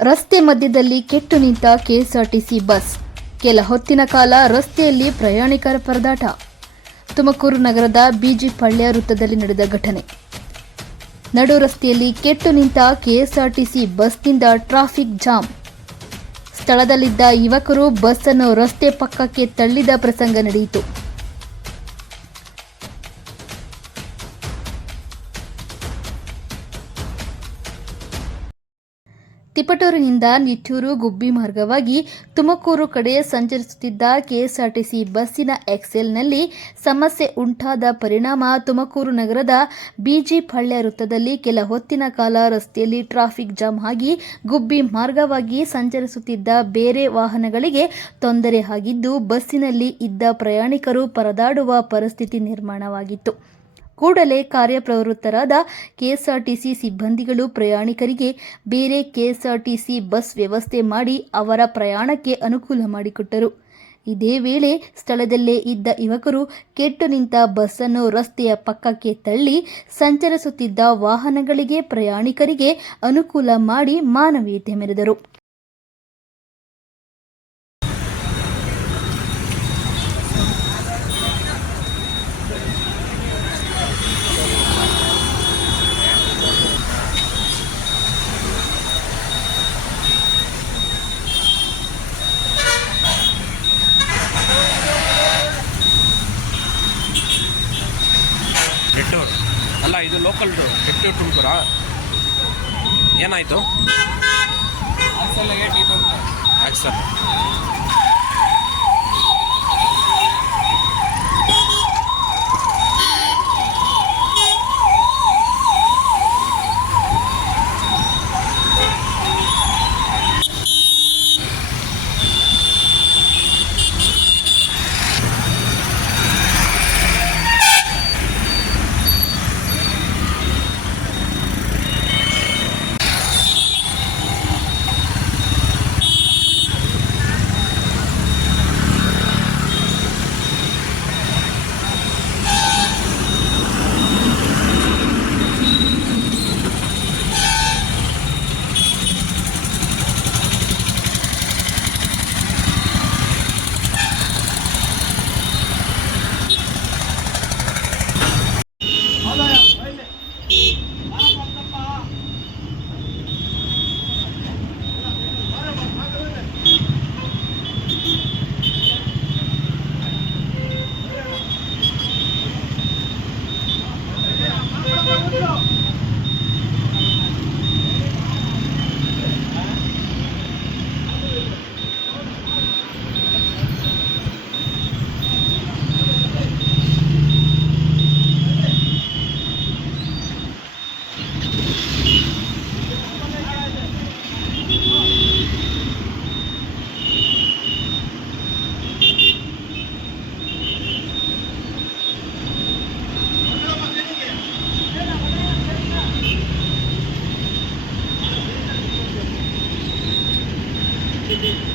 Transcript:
ರಸ್ತೆ ಮಧ್ಯದಲ್ಲಿ ಕೆಟ್ಟು ನಿಂತ ಕೆಎಸ್ಆರ್ಟಿಸಿ ಬಸ್. ಕೆಲ ಹೊತ್ತಿನ ಕಾಲ ರಸ್ತೆಯಲ್ಲಿ ಪ್ರಯಾಣಿಕರ ಪರದಾಟ. ತುಮಕೂರು ನಗರದ ಬಿಜಿಪಳ್ಯ ವೃತ್ತದಲ್ಲಿ ನಡೆದ ಘಟನೆ. ನಡು ರಸ್ತೆಯಲ್ಲಿ ಕೆಟ್ಟು ನಿಂತ ಕೆಎಸ್ಆರ್ಟಿಸಿ ಬಸ್ನಿಂದ ಟ್ರಾಫಿಕ್ ಜಾಮ್. ಸ್ಥಳದಲ್ಲಿದ್ದ ಯುವಕರು ಬಸ್ ಅನ್ನು ರಸ್ತೆ ಪಕ್ಕಕ್ಕೆ ತಳ್ಳಿದ ಪ್ರಸಂಗ ನಡೆಯಿತು. ತಿಪಟೂರಿನಿಂದ ನಿಟ್ಟೂರು ಗುಬ್ಬಿ ಮಾರ್ಗವಾಗಿ ತುಮಕೂರು ಕಡೆ ಸಂಚರಿಸುತ್ತಿದ್ದ ಕೆಎಸ್ಆರ್ಟಿಸಿ ಬಸ್ಸಿನ ಎಕ್ಸೆಲ್ನಲ್ಲಿ ಸಮಸ್ಯೆ ಉಂಟಾದ ಪರಿಣಾಮ ತುಮಕೂರು ನಗರದ ಬಿಜಿಪಳ್ಯ ವೃತ್ತದಲ್ಲಿ ಕೆಲ ಹೊತ್ತಿನ ಕಾಲ ರಸ್ತೆಯಲ್ಲಿ ಟ್ರಾಫಿಕ್ ಜಾಮ್ ಆಗಿ ಗುಬ್ಬಿ ಮಾರ್ಗವಾಗಿ ಸಂಚರಿಸುತ್ತಿದ್ದ ಬೇರೆ ವಾಹನಗಳಿಗೆ ತೊಂದರೆ ಆಗಿದ್ದು, ಬಸ್ಸಿನಲ್ಲಿ ಇದ್ದ ಪ್ರಯಾಣಿಕರು ಪರದಾಡುವ ಪರಿಸ್ಥಿತಿ ನಿರ್ಮಾಣವಾಗಿತ್ತು. ಕೂಡಲೇ ಕಾರ್ಯಪ್ರವೃತ್ತರಾದ ಕೆಎಸ್ಆರ್ಟಿಸಿ ಸಿಬ್ಬಂದಿಗಳು ಪ್ರಯಾಣಿಕರಿಗೆ ಬೇರೆ ಕೆಎಸ್ಆರ್ಟಿಸಿ ಬಸ್ ವ್ಯವಸ್ಥೆ ಮಾಡಿ ಅವರ ಪ್ರಯಾಣಕ್ಕೆ ಅನುಕೂಲ ಮಾಡಿಕೊಟ್ಟರು. ಇದೇ ವೇಳೆ ಸ್ಥಳದಲ್ಲೇ ಇದ್ದ ಯುವಕರು ಕೆಟ್ಟು ನಿಂತ ಬಸ್ ಅನ್ನು ರಸ್ತೆಯ ಪಕ್ಕಕ್ಕೆ ತಳ್ಳಿ ಸಂಚರಿಸುತ್ತಿದ್ದ ವಾಹನಗಳಿಗೆ ಪ್ರಯಾಣಿಕರಿಗೆ ಅನುಕೂಲ ಮಾಡಿ ಮಾನವೀಯತೆ ಮೆರೆದರು. ನಿಟ್ಟೂರು ಅಲ್ಲ, ಇದು ಲೋಕಲ್ ನಿಟ್ಟೂರು ತುಮಕೂರಾ? ಏನಾಯಿತು? Axle Thank you.